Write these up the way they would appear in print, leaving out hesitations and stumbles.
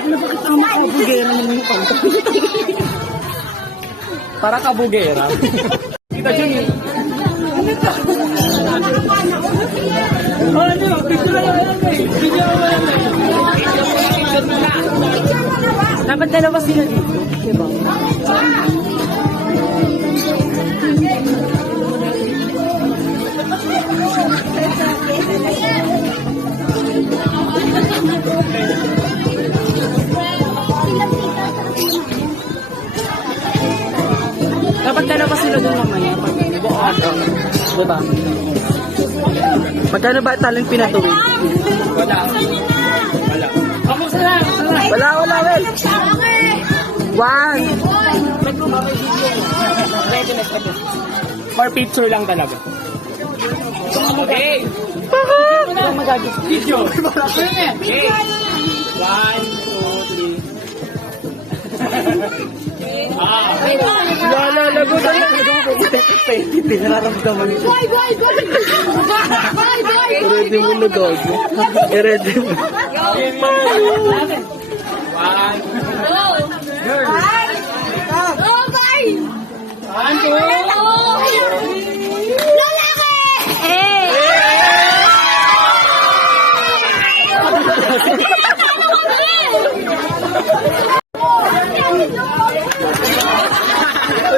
Kabugera naman yung pang. Para kabugera. Kita dyan eh. Ano? Picture na lang eh. Video na lang eh. Dapat dalawa sila dito. Diba? Dapat dalawa sila doon mamaya. Diba? Magkano ba talang pinatuwid? Wala. Kamusta lang? Wala, well. One. For picture lang talaga. Okay. Video. Okay. 1, 2, 3. Lalago na lang. Pinararamdaman ito. Ready mo na dog. Ready mo. 1, 2, 3.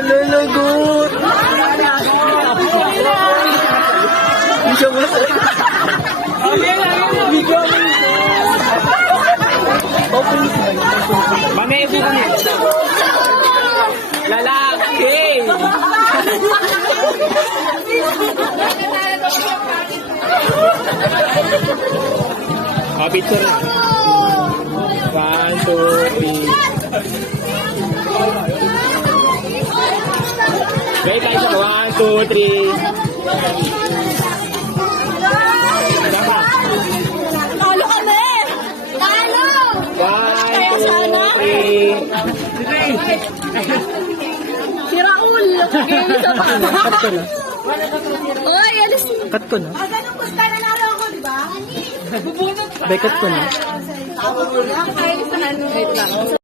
Lalagot. Hindi siya masaya. Video mo ito. Mameso ka niya. Lalaki. Picture. 1, 2, 3. Wait lang siya. 1, 2, 3. Talo kami! Talo! 1, 2, 3. Siraul! Ganyan sa mga. Cut ko na. Oy, alis mo. Cut ko na. Ganun gusto na laro ako, di ba? Cut ko na. Kaya sa ano. Wait lang.